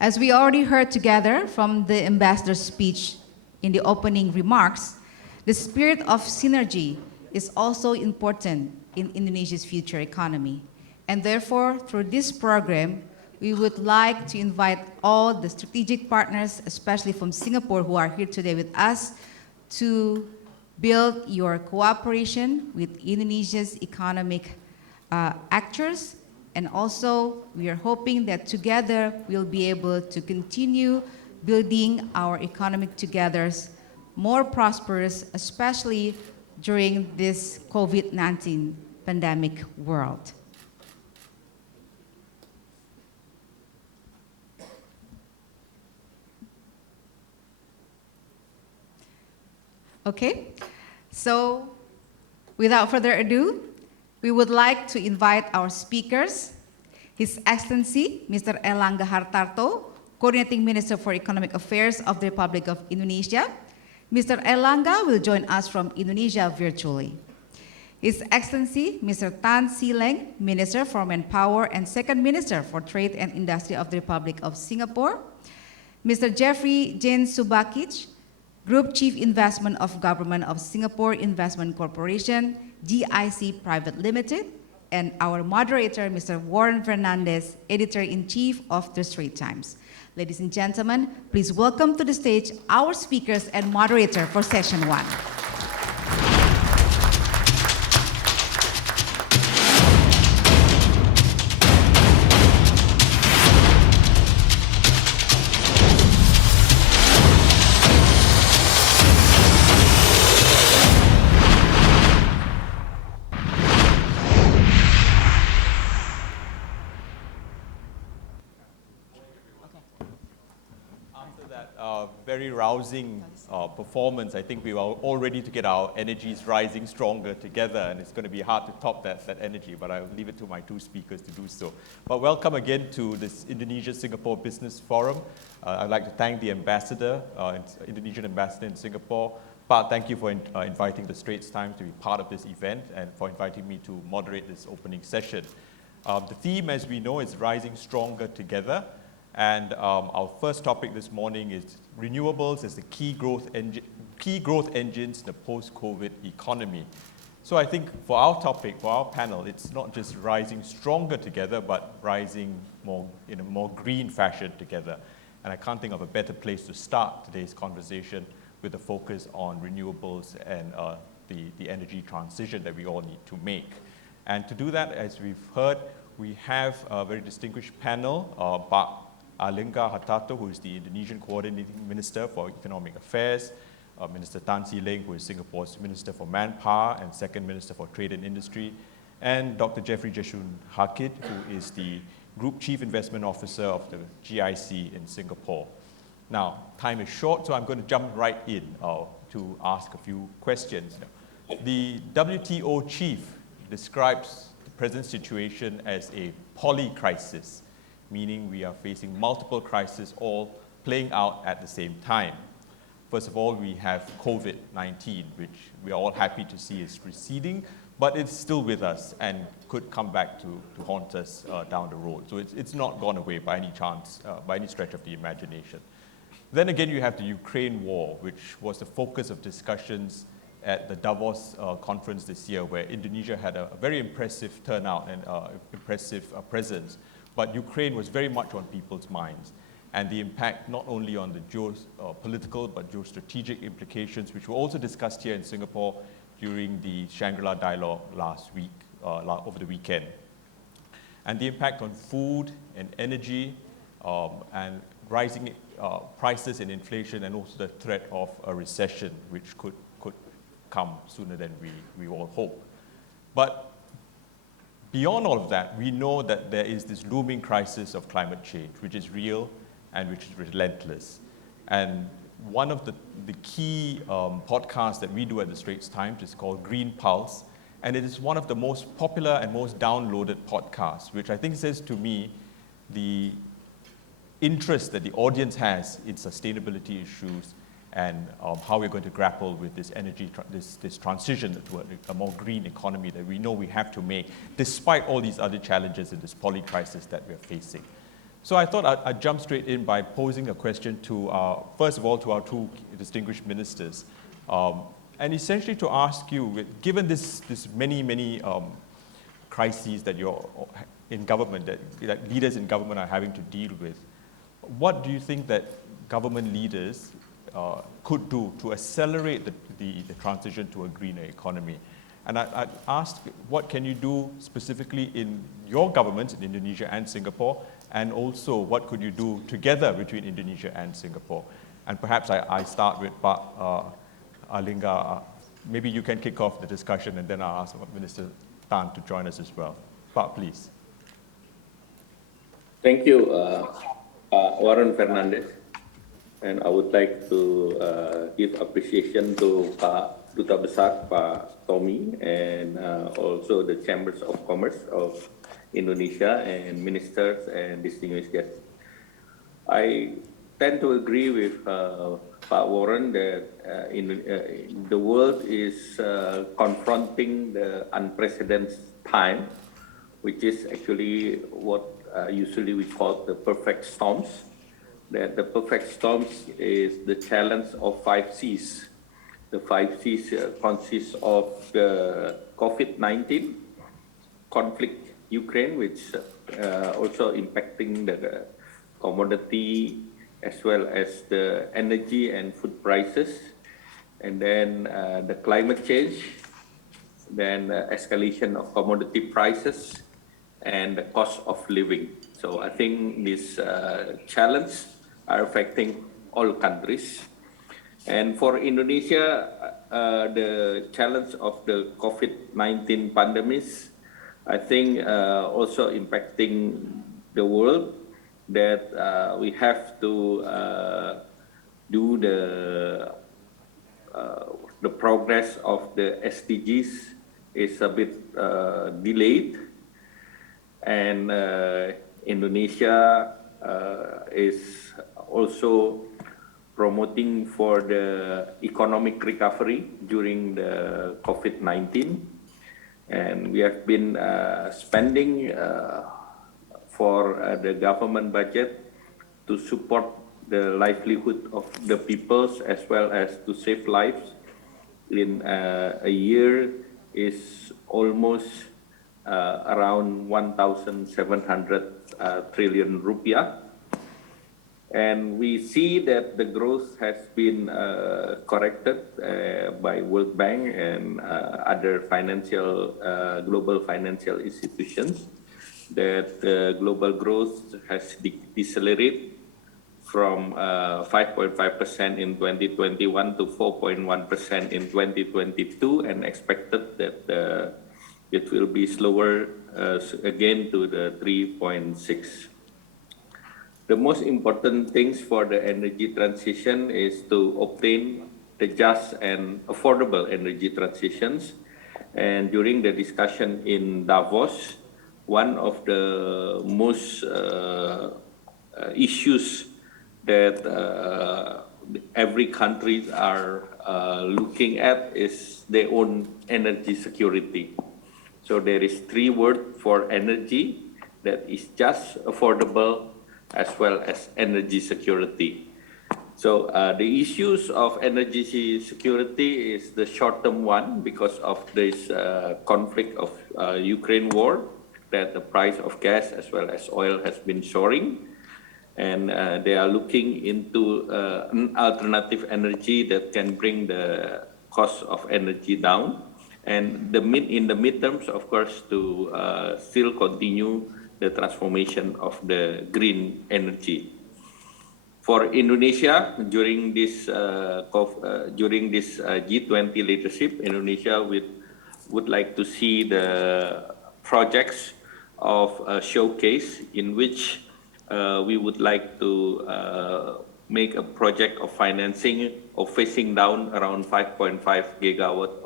As we already heard together from the ambassador's speech in the opening remarks, the spirit of synergy is also important in Indonesia's future economy. And therefore, through this program, we would like to invite all the strategic partners, especially from Singapore, who are here today with us, to build your cooperation with Indonesia's economic actors. And also, we are hoping that together we'll be able to continue building our economic togethers more prosperous, especially during this COVID-19 pandemic world. Okay, so without further ado, we would like to invite our speakers, His Excellency, Mr. Erlangga Hartarto, Coordinating Minister for Economic Affairs of the Republic of Indonesia. Mr. Erlangga will join us from Indonesia virtually. His Excellency, Mr. Tan Sri Leng, Minister for Manpower and Second Minister for Trade and Industry of the Republic of Singapore. Mr. Jeffrey Jaensubhakij, Group Chief Investment of Government of Singapore Investment Corporation, GIC Private Limited, and our moderator, Mr. Warren Fernandez, Editor-in-Chief of the Straits Times. Ladies and gentlemen, please welcome to the stage our speakers and moderator for session 1. Very rousing performance. I think we are all ready to get our energies rising stronger together, and it's going to be hard to top that energy, but I'll leave it to my two speakers to do so. But welcome again to this Indonesia-Singapore Business Forum. I'd like to thank the ambassador, Indonesian ambassador in Singapore. Pat, thank you for inviting the Straits Times to be part of this event and for inviting me to moderate this opening session. The theme, as we know, is Rising Stronger Together. And our first topic this morning is renewables as the key growth engines in the post-COVID economy. So I think for our topic, for our panel, it's not just rising stronger together, but rising more in a more green fashion together. And I can't think of a better place to start today's conversation with a focus on renewables and the energy transition that we all need to make. And to do that, as we've heard, we have a very distinguished panel, Erlangga Hartarto, who is the Indonesian Coordinating Minister for Economic Affairs, Minister Tan Sri Leng, who is Singapore's Minister for Manpower and Second Minister for Trade and Industry, and Dr. Jeffrey Jaensubhakij, who is the Group Chief Investment Officer of the GIC in Singapore. Now, time is short, so I'm going to jump right in to ask a few questions. The WTO chief describes the present situation as a polycrisis, meaning we are facing multiple crises all playing out at the same time. First of all, we have COVID-19, which we are all happy to see is receding, but it's still with us and could come back to haunt us down the road. So it's not gone away by any chance, by any stretch of the imagination. Then again, you have the Ukraine war, which was the focus of discussions at the Davos conference this year, where Indonesia had a very impressive turnout and impressive presence. But Ukraine was very much on people's minds, and the impact not only on the geopolitical but geostrategic implications, which were also discussed here in Singapore during the Shangri-La dialogue last week, over the weekend. And the impact on food and energy and rising prices and inflation, and also the threat of a recession, which could come sooner than we all hope. But beyond all of that, we know that there is this looming crisis of climate change, which is real and which is relentless. And one of the key podcasts that we do at the Straits Times is called Green Pulse, and it is one of the most popular and most downloaded podcasts, which I think says to me the interest that the audience has in sustainability issues and how we're going to grapple with this energy, this transition to a more green economy that we know we have to make, despite all these other challenges in this polycrisis that we're facing. So I thought I'd jump straight in by posing a question to, first of all, to our two distinguished ministers. And essentially to ask you, given this many crises that you're in government, that leaders in government are having to deal with, what do you think that government leaders could do to accelerate the transition to a greener economy? And I'd ask, what can you do specifically in your governments in Indonesia and Singapore? And also, what could you do together between Indonesia and Singapore? And perhaps I start with Pak Lingga. Maybe you can kick off the discussion, and then I'll ask Minister Tan to join us as well. Pak, please. Thank you, Warren Fernandez. And I would like to give appreciation to Pak Duta Besar, Pak Tommy, and also the Chambers of Commerce of Indonesia and ministers and distinguished guests. I tend to agree with Pak Warren that the world is confronting the unprecedented time, which is actually what usually we call the perfect storms. That the perfect storms is the challenge of 5 Cs. The 5 Cs consists of the COVID-19, conflict Ukraine, which also impacting the commodity as well as the energy and food prices, and then the climate change, then escalation of commodity prices, and the cost of living. So I think these challenges are affecting all countries. And for Indonesia, the challenge of the COVID-19 pandemic, I think also impacting the world, that we have to do the progress of the SDGs is a bit delayed, and Indonesia is also promoting for the economic recovery during the COVID-19. And we have been spending for the government budget to support the livelihood of the peoples as well as to save lives. In a year is almost around 1,700 trillion rupiah. And we see that the growth has been corrected by World Bank and other financial, global financial institutions, that global growth has decelerated from 5.5% in 2021 to 4.1% in 2022, and expected that it will be slower again to the 3.6. The most important things for the energy transition is to obtain the just and affordable energy transitions. And during the discussion in Davos, one of the most issues that every country are looking at is their own energy security. So there is 3 words for energy, that is just, affordable, as well as energy security. So the issues of energy security is the short-term one because of this conflict of Ukraine war, that the price of gas as well as oil has been soaring. And they are looking into an alternative energy that can bring the cost of energy down. And in the midterms, of course, to still continue the transformation of the green energy. For Indonesia, during this G20 leadership, Indonesia would like to see the projects of a showcase in which we would like to make a project of financing of phasing down around 5.5 gigawatt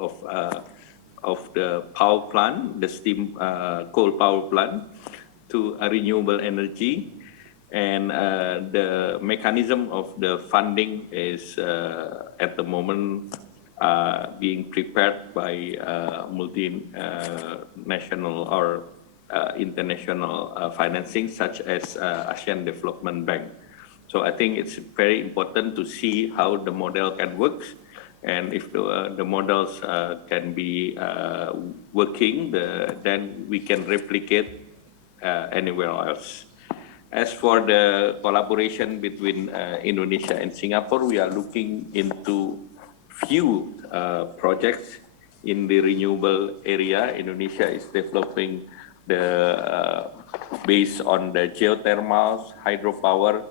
of the power plant, the steam coal power plant, to a renewable energy. And the mechanism of the funding is at the moment being prepared by multinational or international financing, such as ASEAN Development Bank. So I think it's very important to see how the model can work, and if the models can be working, then we can replicate anywhere else. As for the collaboration between Indonesia and Singapore, we are looking into few projects in the renewable area. Indonesia is developing based on the geothermal, hydropower,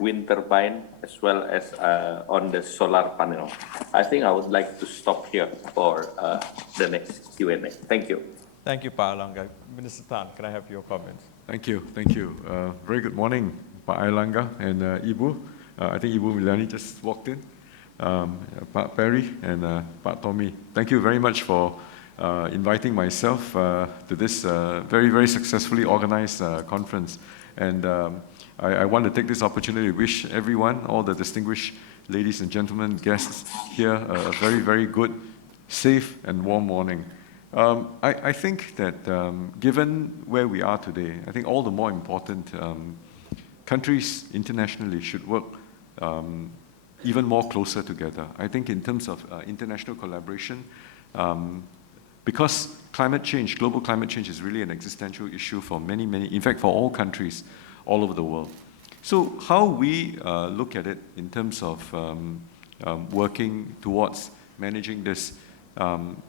wind turbine, as well as on the solar panel. I think I would like to stop here for the next Q&A. Thank you. Thank you, Pak Airlangga. Minister Tan, can I have your comments? Thank you. Very good morning, Pak Airlangga and Ibu. I think Ibu Miliani just walked in. Pak Perry and Pak Tommy. Thank you very much for inviting myself to this very, very successfully organized conference. And I want to take this opportunity to wish everyone, all the distinguished ladies and gentlemen, guests here, a very, very good, safe and warm morning. I think that given where we are today, I think all the more important, countries internationally should work even more closer together. I think in terms of international collaboration, because climate change, global climate change is really an existential issue for many, in fact, for all countries all over the world. So how we look at it in terms of working towards managing this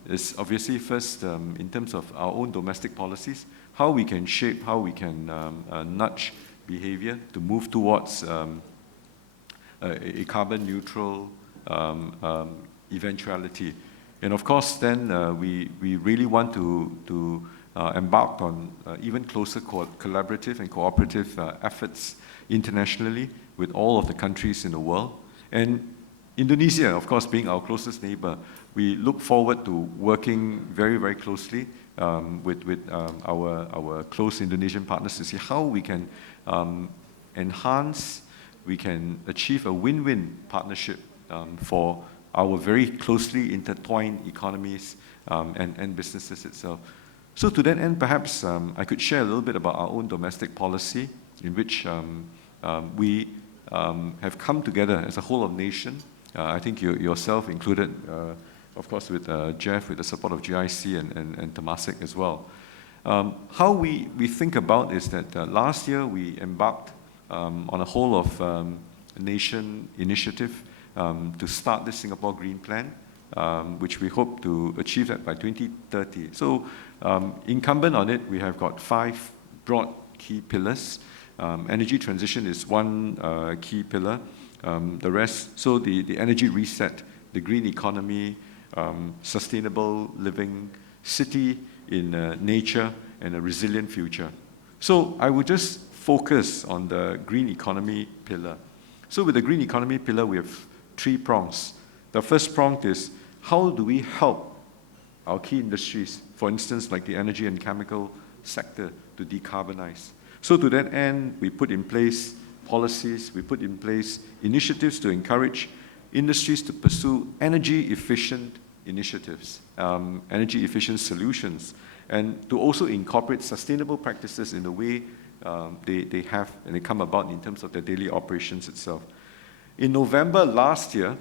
is obviously first in terms of our own domestic policies, how we can shape, how we can nudge behavior to move towards a carbon neutral eventuality. And of course, then we really want to embark on even closer collaborative and cooperative efforts internationally with all of the countries in the world. And Indonesia, of course, being our closest neighbor, we look forward to working very, very closely with our close Indonesian partners to see how we can enhance, we can achieve a win-win partnership for our very closely intertwined economies and businesses itself. So to that end, perhaps I could share a little bit about our own domestic policy in which we have come together as a whole of nation. I think yourself included, of course, with Jeff, with the support of GIC and Temasek as well. How we think about is that last year we embarked on a whole of nation initiative to start the Singapore Green Plan, which we hope to achieve that by 2030. So incumbent on it, we have got 5 broad key pillars. Energy transition is one key pillar. The rest, so the energy reset, the green economy, sustainable living, city in nature, and a resilient future. So I would just focus on the green economy pillar. So with the green economy pillar, we have 3 prongs. The first prong is how do we help our key industries, for instance, like the energy and chemical sector, to decarbonize. So to that end, we put in place policies, we put in place initiatives to encourage industries to pursue energy-efficient initiatives, energy-efficient solutions, and to also incorporate sustainable practices in the way they have and they come about in terms of their daily operations itself. In November last year,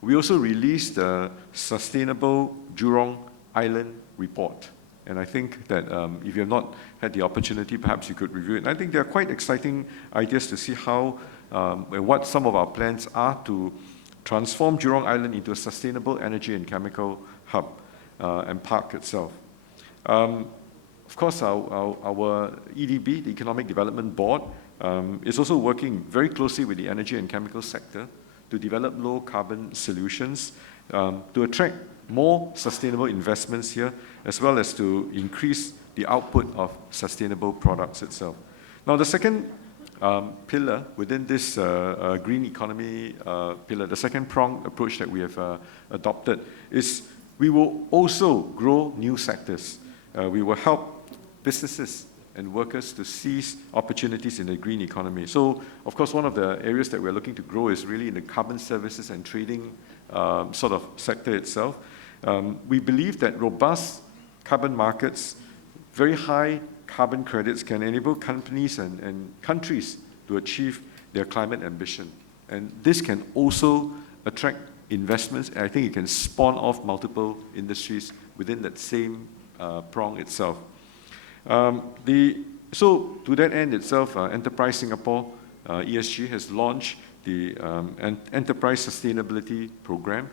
we also released the Sustainable Jurong Island Report. And I think that if you have not had the opportunity, perhaps you could review it. And I think there are quite exciting ideas to see how, what some of our plans are to transform Jurong Island into a sustainable energy and chemical hub and park itself. Of course, our EDB, the Economic Development Board, is also working very closely with the energy and chemical sector to develop low carbon solutions to attract more sustainable investments here, as well as to increase the output of sustainable products itself. Now, the second pillar within this green economy pillar, the second prong approach that we have adopted is we will also grow new sectors. We will help businesses and workers to seize opportunities in the green economy. So, of course, one of the areas that we're looking to grow is really in the carbon services and trading sort of sector itself. We believe that robust carbon markets, very high carbon credits can enable companies and countries to achieve their climate ambition. And this can also attract investments, and I think it can spawn off multiple industries within that same prong itself. So to that end itself, Enterprise Singapore, ESG, has launched the Enterprise Sustainability Program.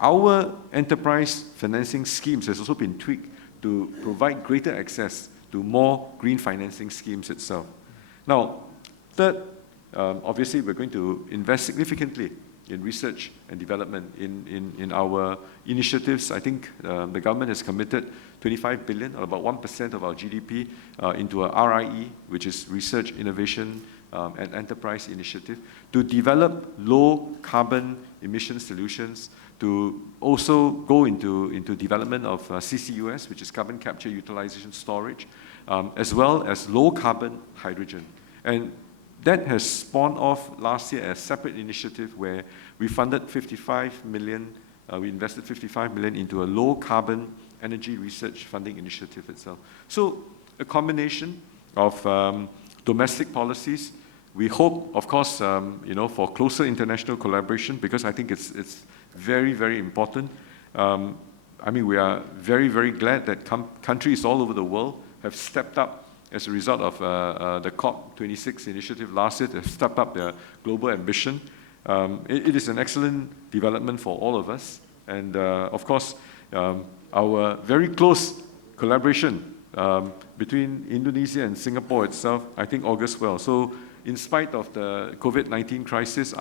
Our enterprise financing schemes has also been tweaked to provide greater access to more green financing schemes itself. Now, third, obviously we're going to invest significantly in research and development in our initiatives. I think the government has committed 25 billion, or about 1% of our GDP, into a RIE, which is Research, Innovation, and Enterprise Initiative, to develop low carbon emission solutions, to also go into development of CCUS, which is carbon capture, utilization, storage, as well as low carbon hydrogen. And that has spawned off last year a separate initiative where we funded 55 million, we invested 55 million into a low carbon energy research funding initiative itself. So a combination of domestic policies. We hope, of course, for closer international collaboration, because I think it's very, very important. I mean, we are very, very glad that countries all over the world have stepped up as a result of the COP26 initiative last year, to step up their global ambition. It is an excellent development for all of us. And of course, our very close collaboration between Indonesia and Singapore itself, I think, augurs well. So in spite of the COVID-19 crisis,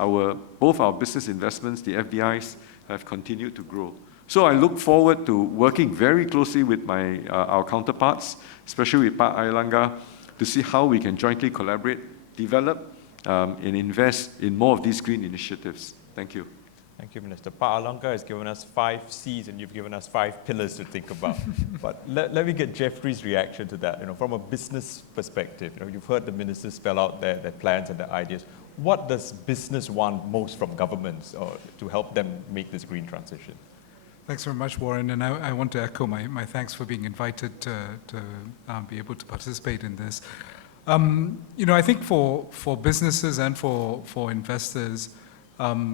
both our business investments, the FDIs, have continued to grow. So I look forward to working very closely with our counterparts, especially with Pak Airlangga, to see how we can jointly collaborate, develop, and invest in more of these green initiatives. Thank you. Thank you, Minister. Pak Airlangga has given us 5 C's and you've given us 5 pillars to think about. But let me get Jeffrey's reaction to that. From a business perspective, you've heard the ministers spell out their plans and their ideas. What does business want most from governments to help them make this green transition? Thanks very much, Warren, and I want to echo my thanks for being invited to be able to participate in this. I think for businesses and for investors,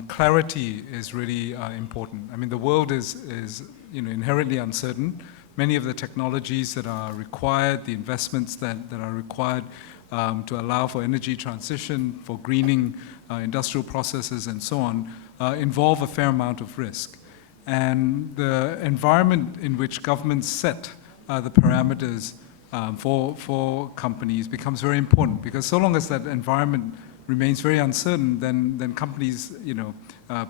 clarity is really important. I mean, the world is inherently uncertain. Many of the technologies that are required, the investments that are required to allow for energy transition, for greening industrial processes and so on, involve a fair amount of risk. And the environment in which governments set the parameters for companies becomes very important, because so long as that environment remains very uncertain, then companies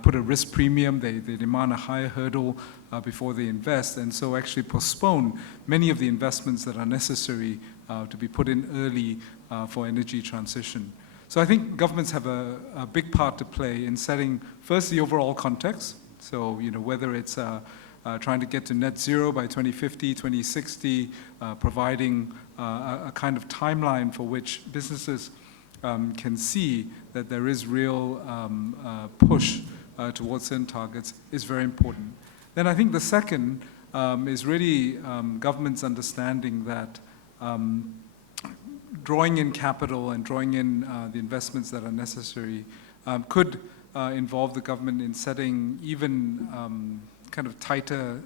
put a risk premium, they demand a higher hurdle before they invest, and so actually postpone many of the investments that are necessary to be put in early for energy transition. So I think governments have a big part to play in setting first the overall context. So whether it's trying to get to net zero by 2050, 2060, providing a kind of timeline for which businesses can see that there is real push towards certain targets is very important. Then I think the second is really government's understanding that drawing in capital and drawing in the investments that are necessary could involve the government in setting even kind of tighter,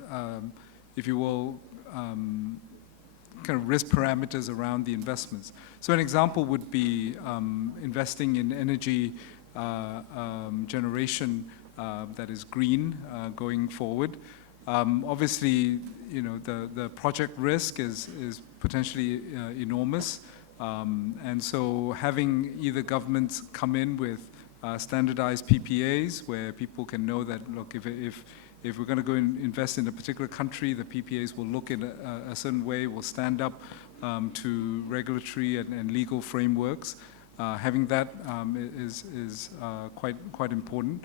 if you will, kind of risk parameters around the investments. So an example would be investing in energy generation that is green going forward. Obviously, the project risk is potentially enormous, and so having either governments come in with standardized PPAs where people can know that, look, if we're going to go and invest in a particular country, the PPAs will look in a certain way, will stand up to regulatory and legal frameworks. Having that is quite important.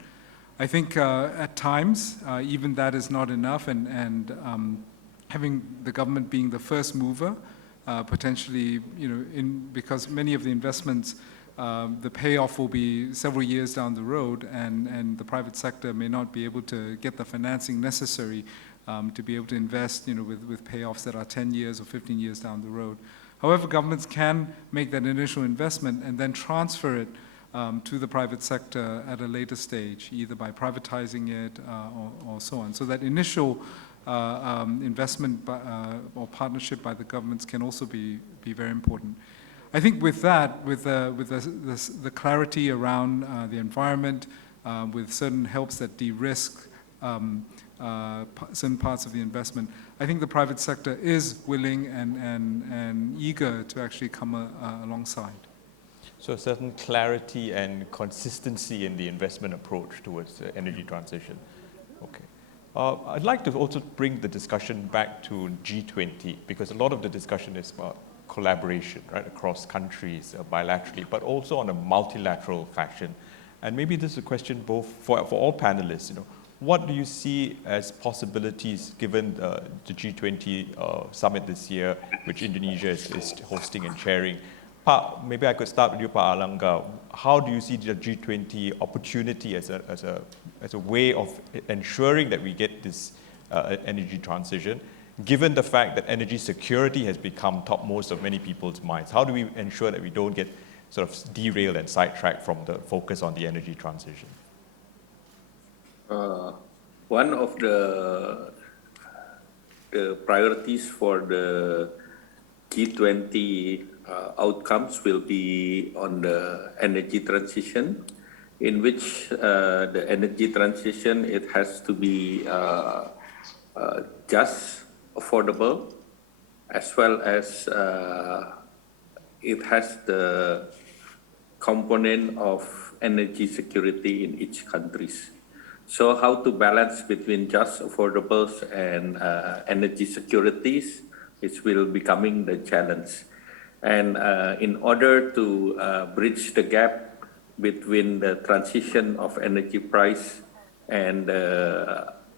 I think at times, even that is not enough, and having the government being the first mover, potentially, because many of the investments, the payoff will be several years down the road, and the private sector may not be able to get the financing necessary to be able to invest with payoffs that are 10 years or 15 years down the road. However, governments can make that initial investment and then transfer it to the private sector at a later stage, either by privatizing it or so on. So that initial investment or partnership by the governments can also be very important. I think with that, with the clarity around the environment, with certain helps that de-risk certain parts of the investment, I think the private sector is willing and eager to actually come alongside. So a certain clarity and consistency in the investment approach towards energy transition. Okay. I'd like to also bring the discussion back to G20, because a lot of the discussion is about collaboration, right, across countries, bilaterally, but also on a multilateral fashion. And maybe this is a question both for all panelists, you know, what do you see as possibilities given the G20 summit this year, which Indonesia is hosting and chairing? Pak, maybe I could start with you, Pak Alanga. How do you see the G20 opportunity as a way of ensuring that we get this energy transition, given the fact that energy security has become topmost of many people's minds? How do we ensure that we don't get sort of derailed and sidetracked from the focus on the energy transition? One of the priorities for the G20 outcomes will be on the energy transition, in which the energy transition, it has to be just, affordable, as well as it has the component of energy security in each countries. So how to balance between just, affordables and energy securities, it will becoming the challenge. And in order to bridge the gap between the transition of energy price and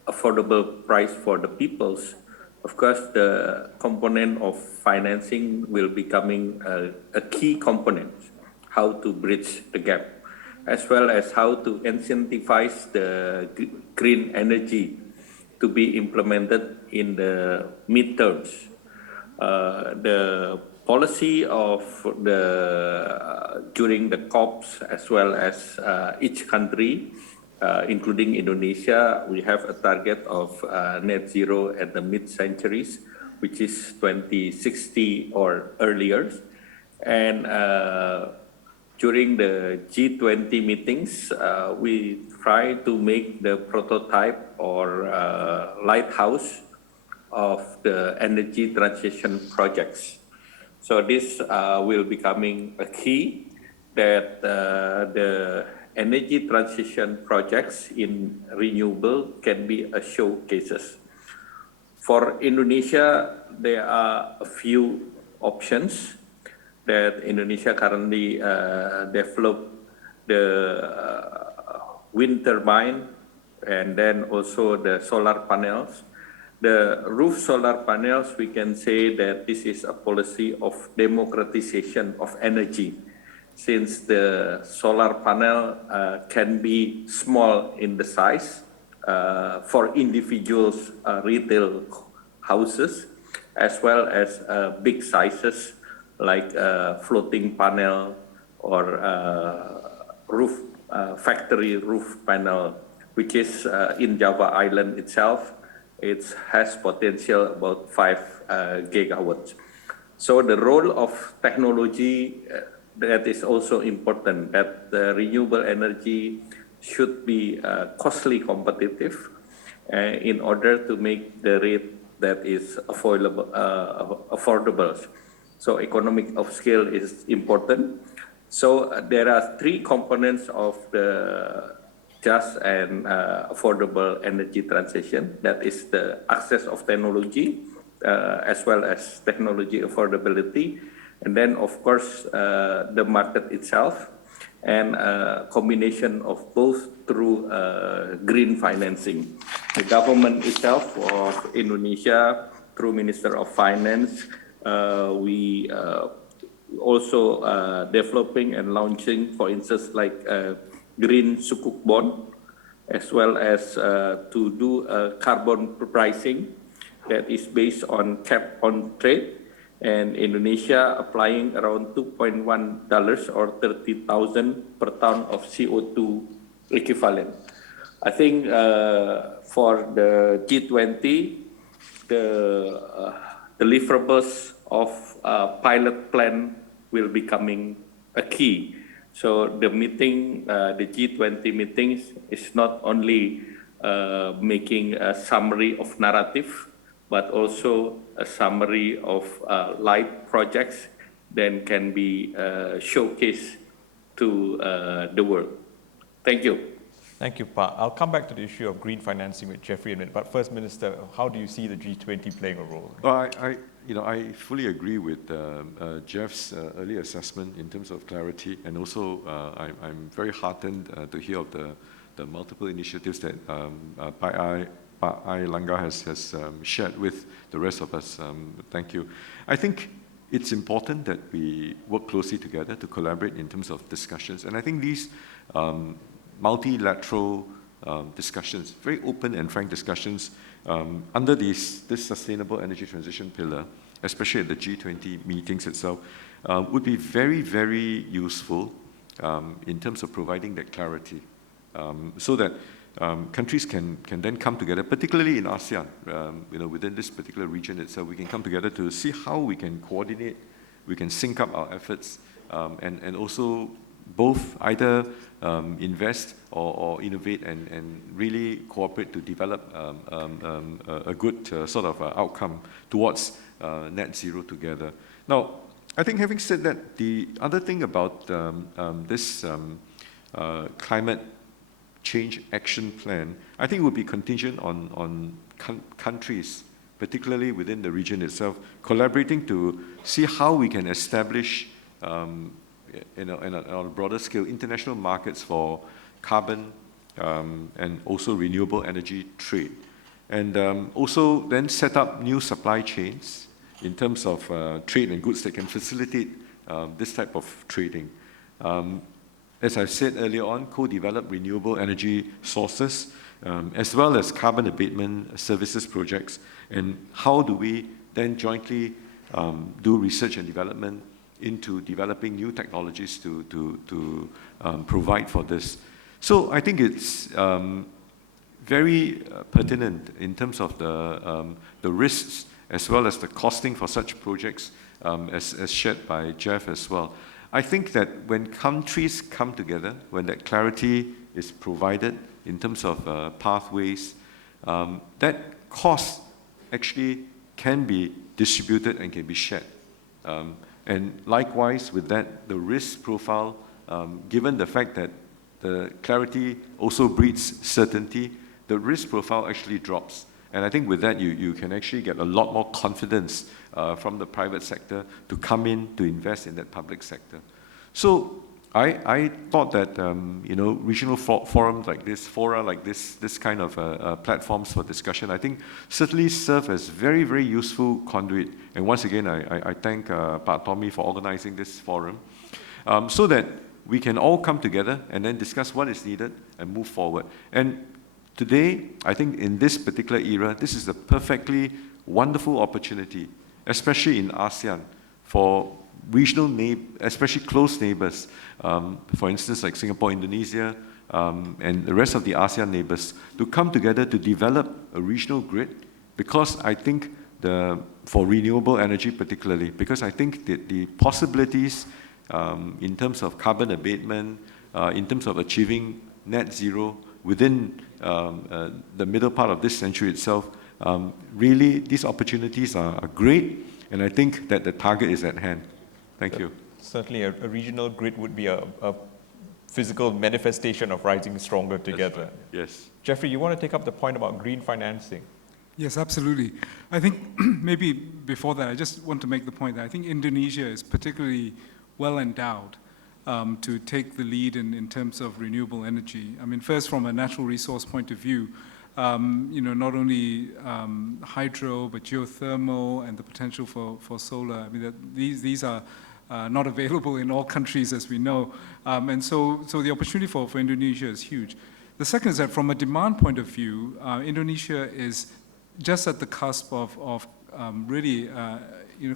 affordable price for the peoples, of course, the component of financing will becoming a key component, how to bridge the gap, as well as how to incentivize the green energy to be implemented in the midterms. The policy of during the COPs, as well as each country, including Indonesia, we have a target of net zero at the mid-centuries, which is 2060 or earlier. And during the G20 meetings, we try to make the prototype or lighthouse of the energy transition projects. So this will becoming a key that the energy transition projects in renewable can be a showcases. For Indonesia, there are a few options that Indonesia currently developed the wind turbine and then also the solar panels. The roof solar panels, we can say that this is a policy of democratization of energy, since the solar panel can be small in the size for individuals, retail houses, as well as big sizes like floating panel or roof factory roof panel, which is in Java Island itself. It has potential about 5 gigawatts. So the role of technology, that is also important, that the renewable energy should be costly competitive in order to make the rate that is affordable. So economic of scale is important. So there are 3 components of the just and affordable energy transition. That is the access of technology, as well as technology affordability. And then, of course, the market itself, and a combination of both through green financing. The government itself of Indonesia, through Minister of Finance, we also developing and launching, for instance, like green sukuk bond, as well as to do carbon pricing that is based on cap on trade, and Indonesia applying around $2.1 or 30,000 per ton of CO2 equivalent. I think for the G20, the deliverables of pilot plan will be coming a key. So the meeting, the G20 meetings is not only making a summary of narrative, but also a summary of light projects that can be showcased to the world. Thank you. Thank you, Pa. I'll come back to the issue of green financing with Jeffrey in a minute. But first, Minister, how do you see the G20 playing a role? Well, I fully agree with Jeff's earlier assessment in terms of clarity, and also I'm very heartened to hear of the multiple initiatives that Pa Airlangga has shared with the rest of us. Thank you. I think it's important that we work closely together to collaborate in terms of discussions, and I think these multilateral discussions, very open and frank discussions under this sustainable energy transition pillar, especially at the G20 meetings itself, would be very, very useful in terms of providing that clarity, so that countries can then come together, particularly in ASEAN, within this particular region itself, we can come together to see how we can coordinate, we can sync up our efforts, and also both either invest or innovate and really cooperate to develop a good sort of outcome towards net zero together. Now, I think having said that, the other thing about this climate change action plan, I think it would be contingent on countries, particularly within the region itself, collaborating to see how we can establish on a broader scale, international markets for carbon and also renewable energy trade. And also then set up new supply chains in terms of trade and goods that can facilitate this type of trading. As I said earlier on, co-develop renewable energy sources, as well as carbon abatement services projects, and how do we then jointly do research and development into developing new technologies to provide for this. So I think it's very pertinent in terms of the risks as well as the costing for such projects, as shared by Jeff as well. I think that when countries come together, when that clarity is provided in terms of pathways, that cost actually can be distributed and can be shared. And likewise with that, the risk profile, given the fact that the clarity also breeds certainty, the risk profile actually drops. And I think with that, you can actually get a lot more confidence from the private sector to come in to invest in that public sector. So I thought that regional forums like this, fora like this kind of platforms for discussion, I think certainly serve as very, very useful conduit. And once again, I thank Pak Tommy for organizing this forum, so that we can all come together and then discuss what is needed and move forward. And today, I think in this particular era, this is a perfectly wonderful opportunity, especially in ASEAN, for regional, especially close neighbors, for instance, like Singapore, Indonesia, and the rest of the ASEAN neighbors, to come together to develop a regional grid, because I think for renewable energy particularly, because I think that the possibilities in terms of carbon abatement, in terms of achieving net zero within the middle part of this century itself, really these opportunities are great, and I think that the target is at hand. Thank you. Certainly a regional grid would be a physical manifestation of rising stronger together. Right. Yes. Jeffrey, you want to take up the point about green financing? Yes, absolutely. I think maybe before that, I just want to make the point that I think Indonesia is particularly well endowed to take the lead in terms of renewable energy. I mean, first from a natural resource point of view, not only hydro, but geothermal and the potential for solar. I mean, these are not available in all countries, as we know. And so the opportunity for Indonesia is huge. The second is that from a demand point of view, Indonesia is just at the cusp of really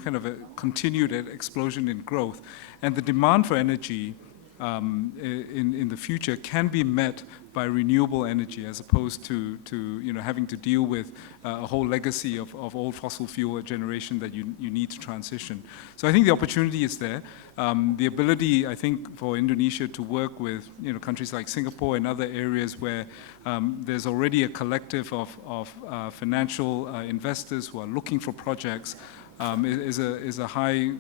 kind of a continued explosion in growth, and the demand for energy in the future can be met by renewable energy as opposed to having to deal with a whole legacy of old fossil fuel generation that you need to transition. So I think the opportunity is there. The ability, I think, for Indonesia to work with countries like Singapore and other areas where there's already a collective of financial investors who are looking for projects is a high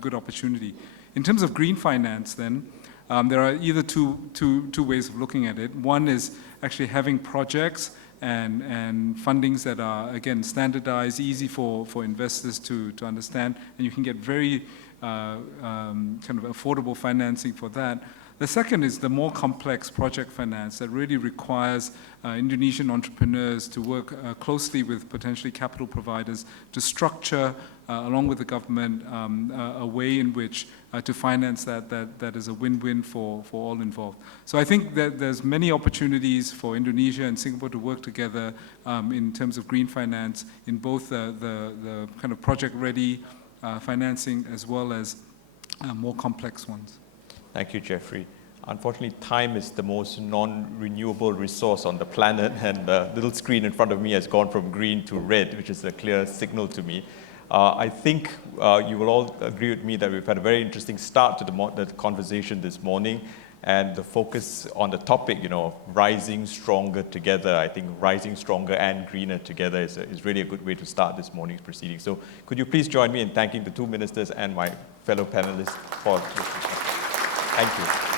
good opportunity. In terms of green finance, then, there are either two ways of looking at it. One is actually having projects and fundings that are, again, standardized, easy for investors to understand, and you can get very kind of affordable financing for that. The second is the more complex project finance that really requires Indonesian entrepreneurs to work closely with potentially capital providers to structure, along with the government, a way in which to finance that is a win-win for all involved. So I think that there's many opportunities for Indonesia and Singapore to work together in terms of green finance in both the kind of project-ready financing as well as more complex ones. Thank you, Jeffrey. Unfortunately, time is the most non-renewable resource on the planet, and the little screen in front of me has gone from green to red, which is a clear signal to me. I think you will all agree with me that we've had a very interesting start to the conversation this morning, and the focus on the topic, rising stronger together. I think rising stronger and greener together is really a good way to start this morning's proceedings. So could you please join me in thanking the two ministers and my fellow panelists for this discussion. Thank you.